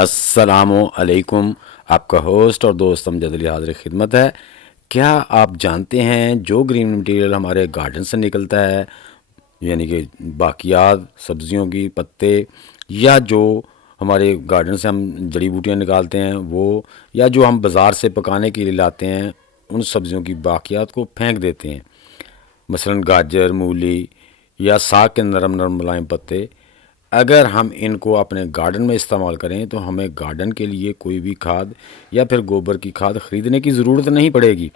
السلام علیکم، آپ کا ہوسٹ اور دوست امجد علی حاضر خدمت ہے۔ کیا آپ جانتے ہیں جو گرین مٹیریل ہمارے گارڈن سے نکلتا ہے، یعنی کہ باقیات سبزیوں کی پتے، یا جو ہمارے گارڈن سے ہم جڑی بوٹیاں نکالتے ہیں وہ، یا جو ہم بازار سے پکانے کے لیے لاتے ہیں، ان سبزیوں کی باقیات کو پھینک دیتے ہیں، مثلا گاجر، مولی یا ساگ کے نرم نرم ملائم پتے۔ اگر ہم ان کو اپنے گارڈن میں استعمال کریں تو ہمیں گارڈن کے لیے کوئی بھی کھاد یا پھر گوبر کی کھاد خریدنے کی ضرورت نہیں پڑے گی۔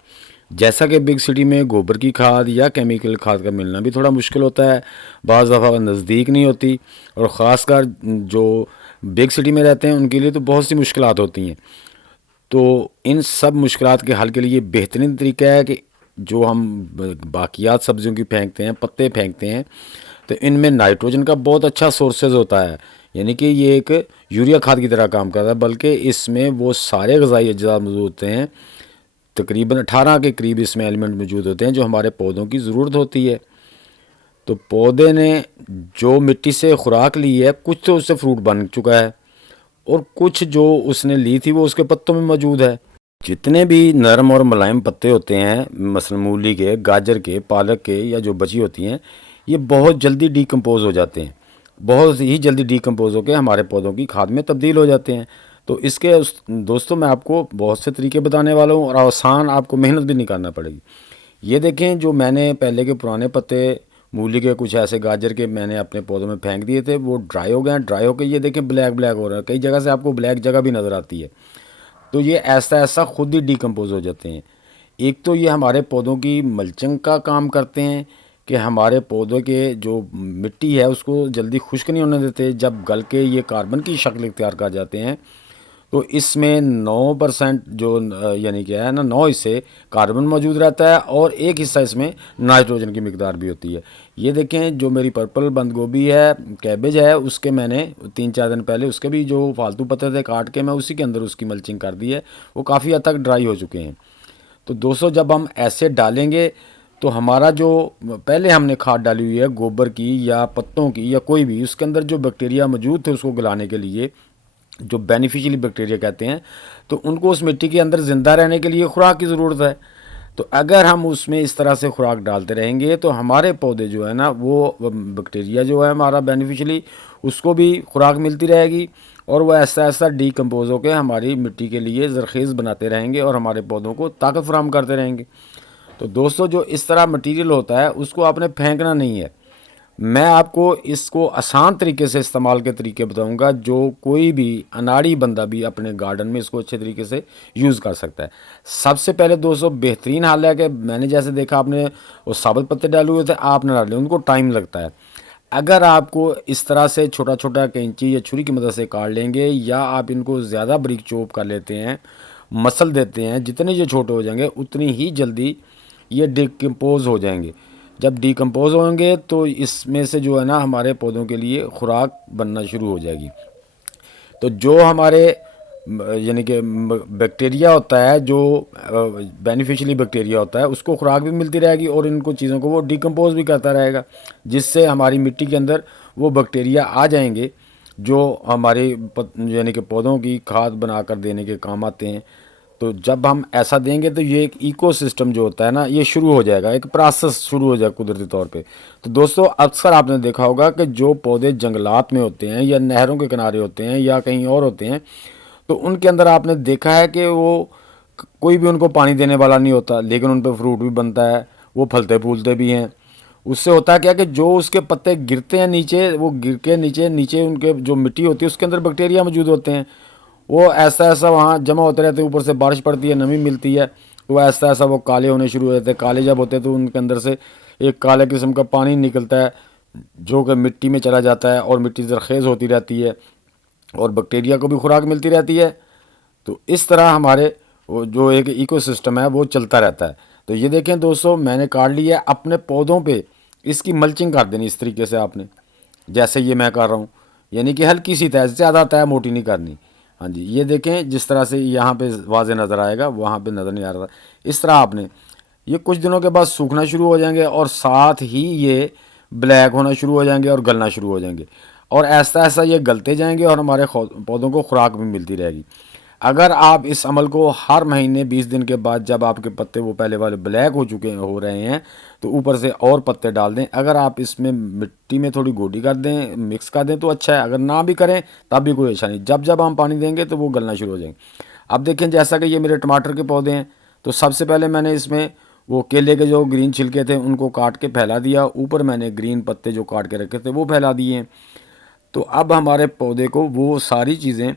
جیسا کہ بگ سٹی میں گوبر کی کھاد یا کیمیکل کھاد کا ملنا بھی تھوڑا مشکل ہوتا ہے، بعض دفعہ نزدیک نہیں ہوتی، اور خاص کر جو بگ سٹی میں رہتے ہیں ان کے لیے تو بہت سی مشکلات ہوتی ہیں۔ تو ان سب مشکلات کے حل کے لیے بہترین طریقہ ہے کہ جو ہم باقیات سبزیوں کی پھینکتے ہیں، پتے پھینکتے ہیں، تو ان میں نائٹروجن کا بہت اچھا سورسز ہوتا ہے، یعنی کہ یہ ایک یوریا کھاد کی طرح کام کرتا ہے، بلکہ اس میں وہ سارے غذائی اجزاء موجود ہوتے ہیں، تقریباً 18 کے قریب اس میں ایلیمنٹ موجود ہوتے ہیں جو ہمارے پودوں کی ضرورت ہوتی ہے۔ تو پودے نے جو مٹی سے خوراک لی ہے، کچھ تو اس سے فروٹ بن چکا ہے، اور کچھ جو اس نے لی تھی وہ اس کے پتوں میں موجود ہے۔ جتنے بھی نرم اور ملائم پتے ہوتے ہیں، مثلا مولی کے، گاجر کے، پالک کے، یا جو بچی ہوتی ہیں، یہ بہت جلدی ڈیکمپوز ہو جاتے ہیں، بہت ہی جلدی ڈیکمپوز ہو کے ہمارے پودوں کی کھاد میں تبدیل ہو جاتے ہیں۔ تو اس کے دوستوں میں آپ کو بہت سے طریقے بتانے والا ہوں، اور آسان، آپ کو محنت بھی نہیں کرنا پڑے گی۔ یہ دیکھیں، جو میں نے پہلے کے پرانے پتے مولی کے، کچھ ایسے گاجر کے میں نے اپنے پودوں میں پھینک دیے تھے، وہ ڈرائی ہو گئے ہیں، ڈرائی ہو کے یہ دیکھیں بلیک بلیک ہو رہا ہے، کئی جگہ سے آپ کو بلیک جگہ بھی نظر آتی ہے۔ تو یہ ایسا ایسا خود ہی ڈیکمپوز ہو جاتے ہیں۔ ایک تو یہ ہمارے پودوں کی ملچنگ کا کام کرتے ہیں کہ ہمارے پودوں کے جو مٹی ہے اس کو جلدی خشک نہیں ہونے دیتے، جب گل کے یہ کاربن کی شکل اختیار کر جاتے ہیں تو اس میں 9% جو یعنی کیا ہے نا، 9 حصے کاربن موجود رہتا ہے، اور 1 حصہ اس میں نائٹروجن کی مقدار بھی ہوتی ہے۔ یہ دیکھیں، جو میری پرپل بند گوبھی ہے، کیبج ہے، اس کے میں نے 3-4 دن پہلے اس کے بھی جو فالتو پتے تھے کاٹ کے میں اسی کے اندر اس کی ملچنگ کر دی ہے، وہ کافی حد تک ڈرائی ہو چکے ہیں۔ تو دوستو، جب ہم ایسے ڈالیں گے تو ہمارا جو پہلے ہم نے کھاد ڈالی ہوئی ہے گوبر کی یا پتوں کی یا کوئی بھی، اس کے اندر جو بیکٹیریا موجود تھے اس کو گلانے کے لیے، جو بینیفیشلی بیکٹیریا کہتے ہیں، تو ان کو اس مٹی کے اندر زندہ رہنے کے لیے خوراک کی ضرورت ہے۔ تو اگر ہم اس میں اس طرح سے خوراک ڈالتے رہیں گے تو ہمارے پودے جو ہے نا، وہ بیکٹیریا جو ہے ہمارا بینیفیشلی، اس کو بھی خوراک ملتی رہے گی، اور وہ ایسا ایسا ڈیکمپوز ہو کے ہماری مٹی کے لیے زرخیز بناتے رہیں گے اور ہمارے پودوں کو طاقت فراہم کرتے رہیں گے۔ تو دوستو، جو اس طرح مٹیریل ہوتا ہے اس کو آپ نے پھینکنا نہیں ہے۔ میں آپ کو اس کو آسان طریقے سے استعمال کے طریقے بتاؤں گا، جو کوئی بھی اناڑی بندہ بھی اپنے گارڈن میں اس کو اچھے طریقے سے یوز کر سکتا ہے۔ سب سے پہلے دوستو، بہترین حل ہے کہ میں نے جیسے دیکھا، آپ نے وہ ثابت پتے ڈالے ہوئے تھے، آپ نہ ڈالیں، ان کو ٹائم لگتا ہے۔ اگر آپ کو اس طرح سے چھوٹا چھوٹا کینچی یا چھری کی مدد سے کاٹ لیں گے، یا آپ ان کو زیادہ بریک چوپ کر لیتے ہیں، مسل دیتے ہیں، جتنے یہ چھوٹے ہو جائیں گے اتنی ہی جلدی یہ ڈیکمپوز ہو جائیں گے۔ جب ڈیکمپوز ہوں گے تو اس میں سے جو ہے نا ہمارے پودوں کے لیے خوراک بننا شروع ہو جائے گی۔ تو جو ہمارے یعنی کہ بیکٹیریا ہوتا ہے، جو بینیفیشلی بیکٹیریا ہوتا ہے، اس کو خوراک بھی ملتی رہے گی، اور ان کو چیزوں کو وہ ڈیکمپوز بھی کرتا رہے گا، جس سے ہماری مٹی کے اندر وہ بیکٹیریا آ جائیں گے جو ہمارے یعنی کہ پودوں کی کھاد بنا کر دینے کے کام آتے ہیں۔ تو جب ہم ایسا دیں گے تو یہ ایک ایکو سسٹم جو ہوتا ہے نا، یہ شروع ہو جائے گا، ایک پروسیس شروع ہو جائے گا قدرتی طور پہ۔ تو دوستو، اکثر آپ نے دیکھا ہوگا کہ جو پودے جنگلات میں ہوتے ہیں یا نہروں کے کنارے ہوتے ہیں یا کہیں اور ہوتے ہیں، تو ان کے اندر آپ نے دیکھا ہے کہ وہ کوئی بھی ان کو پانی دینے والا نہیں ہوتا، لیکن ان پہ فروٹ بھی بنتا ہے، وہ پھلتے پھولتے بھی ہیں۔ اس سے ہوتا ہے کیا کہ جو اس کے پتے گرتے ہیں نیچے، وہ گر کے نیچے ان کے جو مٹی ہوتی ہے اس کے اندر بیکٹیریا موجود ہوتے ہیں، وہ ایسا ایسا وہاں جمع ہوتے رہتے ہیں، اوپر سے بارش پڑتی ہے، نمی ملتی ہے، تو وہ ایسا ایسا وہ کالے ہونے شروع ہو جاتے ہیں۔ کالے جب ہوتے ہیں تو ان کے اندر سے ایک کالے قسم کا پانی نکلتا ہے جو کہ مٹی میں چلا جاتا ہے، اور مٹی زرخیز ہوتی رہتی ہے، اور بیکٹیریا کو بھی خوراک ملتی رہتی ہے۔ تو اس طرح ہمارے جو ایک ایکو سسٹم ہے وہ چلتا رہتا ہے۔ تو یہ دیکھیں دوستو، میں نے کاٹ لی ہے، اپنے پودوں پہ اس کی ملچنگ کر دینی اس طریقے سے آپ نے، جیسے یہ میں کر رہا ہوں، یعنی کہ ہلکی سی تہ، زیادہ تہ موٹی نہیں کرنی۔ ہاں جی، یہ دیکھیں جس طرح سے یہاں پہ واضح نظر آئے گا، وہاں پہ نظر نہیں آ رہا۔ اس طرح آپ نے یہ کچھ دنوں کے بعد سوکھنا شروع ہو جائیں گے، اور ساتھ ہی یہ بلیک ہونا شروع ہو جائیں گے اور گلنا شروع ہو جائیں گے، اور ایسا ایسا یہ گلتے جائیں گے اور ہمارے پودوں کو خوراک بھی ملتی رہے گی۔ اگر آپ اس عمل کو ہر مہینے 20 دن کے بعد، جب آپ کے پتے وہ پہلے والے بلیک ہو رہے ہیں تو اوپر سے اور پتے ڈال دیں۔ اگر آپ اس میں مٹی میں تھوڑی گوڈی کر دیں، مکس کر دیں تو اچھا ہے، اگر نہ بھی کریں تب بھی کوئی اچھا نہیں۔ جب جب ہم پانی دیں گے تو وہ گلنا شروع ہو جائیں گے۔ اب دیکھیں جیسا کہ یہ میرے ٹماٹر کے پودے ہیں، تو سب سے پہلے میں نے اس میں وہ کیلے کے جو گرین چھلکے تھے ان کو کاٹ کے پھیلا دیا، اوپر میں نے گرین پتے جو کاٹ کے رکھے تھے وہ پھیلا دیے ہیں۔ تو اب ہمارے پودے کو وہ ساری چیزیں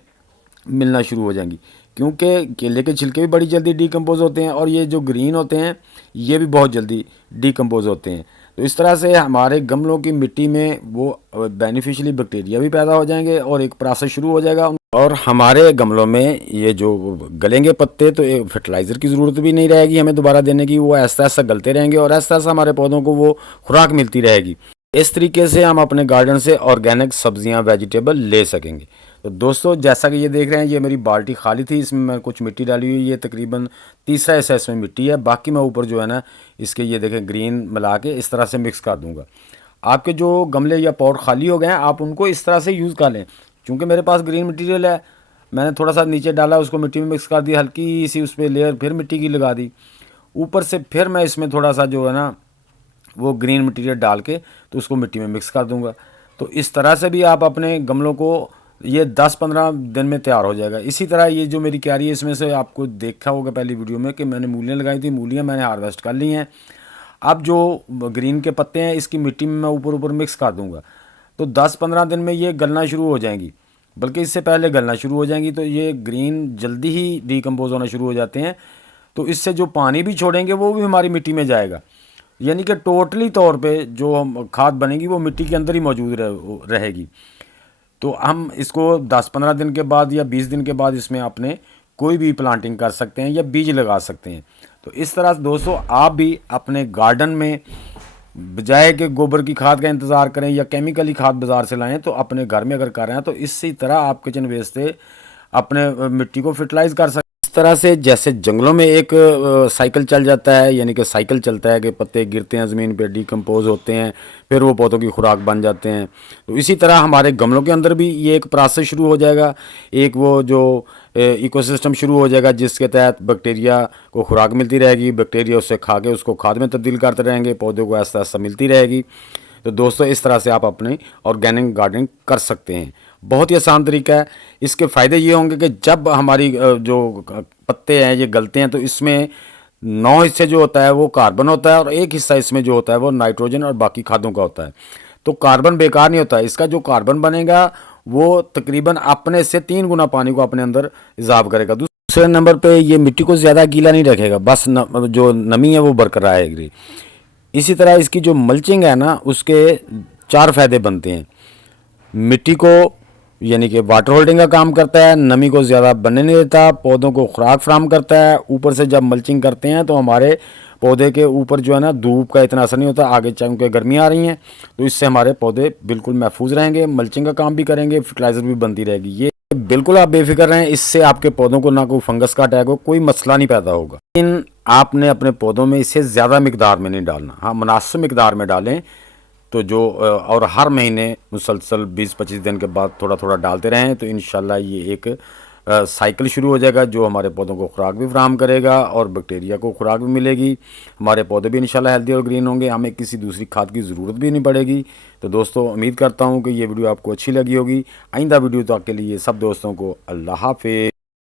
ملنا شروع ہو جائیں گی، کیونکہ کیلے کے چھلکے بھی بڑی جلدی ڈیکمپوز ہوتے ہیں اور یہ جو گرین ہوتے ہیں یہ بھی بہت جلدی ڈیکمپوز ہوتے ہیں۔ تو اس طرح سے ہمارے گملوں کی مٹی میں وہ بینیفیشلی بیکٹیریا بھی پیدا ہو جائیں گے اور ایک پروسیس شروع ہو جائے گا، اور ہمارے گملوں میں یہ جو گلیں گے پتے تو فرٹیلائزر کی ضرورت بھی نہیں رہے گی ہمیں دوبارہ دینے کی، وہ ایسا ایسا گلتے رہیں گے اور ایسا ایسا ہمارے پودوں کو وہ خوراک ملتی رہے گی۔ اس طریقے سے ہم اپنے گارڈن سے آرگینک سبزیاں ویجیٹیبل لے سکیں گے۔ تو دوستو جیسا کہ یہ دیکھ رہے ہیں یہ میری بالٹی خالی تھی، اس میں میں کچھ مٹی ڈالی ہوئی، یہ تقریباً تیسرا حصہ اس میں مٹی ہے، باقی میں اوپر جو ہے نا اس کے یہ دیکھیں گرین ملا کے اس طرح سے مکس کر دوں گا۔ آپ کے جو گملے یا پاٹ خالی ہو گئے ہیں آپ ان کو اس طرح سے یوز کر لیں، چونکہ میرے پاس گرین مٹیریل ہے، میں نے تھوڑا سا نیچے ڈالا، اس کو مٹی میں مکس کر دی، ہلکی سی اس پہ لیئر پھر مٹی کی لگا دی، اوپر سے پھر میں اس میں تھوڑا سا جو ہے نا وہ گرین مٹیریل ڈال کے تو اس کو مٹی میں مکس کر دوں گا۔ تو اس طرح سے بھی آپ اپنے گملوں کو یہ 10-15 دن میں تیار ہو جائے گا۔ اسی طرح یہ جو میری کیاری ہے اس میں سے آپ کو دیکھا ہوگا پہلی ویڈیو میں کہ میں نے مولیاں لگائی تھی، مولیاں میں نے ہارویسٹ کر لی ہیں۔ اب جو گرین کے پتے ہیں اس کی مٹی میں میں اوپر مکس کر دوں گا، تو 10-15 دن میں یہ گلنا شروع ہو جائیں گی، بلکہ اس سے پہلے گلنا شروع ہو جائیں گی۔ تو یہ گرین جلدی ہی ڈیکمپوز ہونا شروع ہو جاتے ہیں، تو اس سے جو پانی بھی چھوڑیں گے وہ بھی ہماری مٹی میں جائے گا، یعنی کہ ٹوٹلی طور پہ جو کھاد بنے گی وہ مٹی کے اندر ہی موجود رہے گی۔ تو ہم اس کو 10-15 دن کے بعد یا 20 دن کے بعد اس میں اپنے کوئی بھی پلانٹنگ کر سکتے ہیں یا بیج لگا سکتے ہیں۔ تو اس طرح دوستو آپ بھی اپنے گارڈن میں بجائے کہ گوبر کی کھاد کا انتظار کریں یا کیمیکلی کھاد بازار سے لائیں، تو اپنے گھر میں اگر کر رہے ہیں تو اسی طرح آپ کچن ویسٹ سے اپنے مٹی کو فرٹیلائز کر سکتے ہیں۔ اس طرح سے جیسے جنگلوں میں ایک سائیکل چل جاتا ہے، یعنی کہ سائیکل چلتا ہے کہ پتے گرتے ہیں زمین پہ، ڈیکمپوز ہوتے ہیں، پھر وہ پودوں کی خوراک بن جاتے ہیں، تو اسی طرح ہمارے گملوں کے اندر بھی یہ ایک پروسیس شروع ہو جائے گا، ایک وہ جو ایکو سسٹم شروع ہو جائے گا جس کے تحت بیکٹیریا کو خوراک ملتی رہے گی، بیکٹیریا اس سے کھا کے اس کو کھاد میں تبدیل کرتے رہیں گے، پودوں کو ایسا ایسا ملتی رہے گی۔ تو دوستو اس طرح سے آپ اپنے آرگینک گارڈننگ کر سکتے ہیں، بہت ہی آسان طریقہ ہے۔ اس کے فائدے یہ ہوں گے کہ جب ہماری جو پتے ہیں یہ گلتے ہیں تو اس میں 9 حصے جو ہوتا ہے وہ کاربن ہوتا ہے اور ایک حصہ اس میں جو ہوتا ہے وہ نائٹروجن اور باقی کھادوں کا ہوتا ہے۔ تو کاربن بیکار نہیں ہوتا، اس کا جو کاربن بنے گا وہ تقریباً اپنے سے 3 گنا پانی کو اپنے اندر اضافہ کرے گا۔ دوسرے نمبر پہ یہ مٹی کو زیادہ گیلا نہیں رکھے گا، بس جو نمی ہے وہ برقرار رہے گی۔ اسی طرح اس کی جو ملچنگ ہے نا اس کے 4 فائدے بنتے ہیں۔ مٹی کو یعنی کہ واٹر ہولڈنگ کا کام کرتا ہے، نمی کو زیادہ بننے نہیں دیتا، پودوں کو خوراک فراہم کرتا ہے، اوپر سے جب ملچنگ کرتے ہیں تو ہمارے پودے کے اوپر جو ہے نا دھوپ کا اتنا اثر نہیں ہوتا، آگے چونکہ گرمیاں آ رہی ہیں تو اس سے ہمارے پودے بالکل محفوظ رہیں گے، ملچنگ کا کام بھی کریں گے، فرٹیلائزر بھی بنتی رہے گی۔ یہ بالکل آپ بے فکر رہیں، اس سے آپ کے پودوں کو نہ کوئی فنگس کا اٹیک ہو، کوئی مسئلہ نہیں پیدا ہوگا، لیکن آپ نے اپنے پودوں میں اسے زیادہ مقدار میں نہیں ڈالنا، ہاں مناسب مقدار میں ڈالیں، تو جو اور ہر مہینے مسلسل 20-25 دن کے بعد تھوڑا تھوڑا ڈالتے رہیں تو انشاءاللہ یہ ایک سائیکل شروع ہو جائے گا جو ہمارے پودوں کو خوراک بھی فراہم کرے گا اور بیکٹیریا کو خوراک بھی ملے گی، ہمارے پودے بھی انشاءاللہ ہیلدی اور گرین ہوں گے، ہمیں کسی دوسری کھاد کی ضرورت بھی نہیں پڑے گی۔ تو دوستو امید کرتا ہوں کہ یہ ویڈیو آپ کو اچھی لگی ہوگی۔ آئندہ ویڈیو تک کے لیے سب دوستوں کو اللہ حافظ۔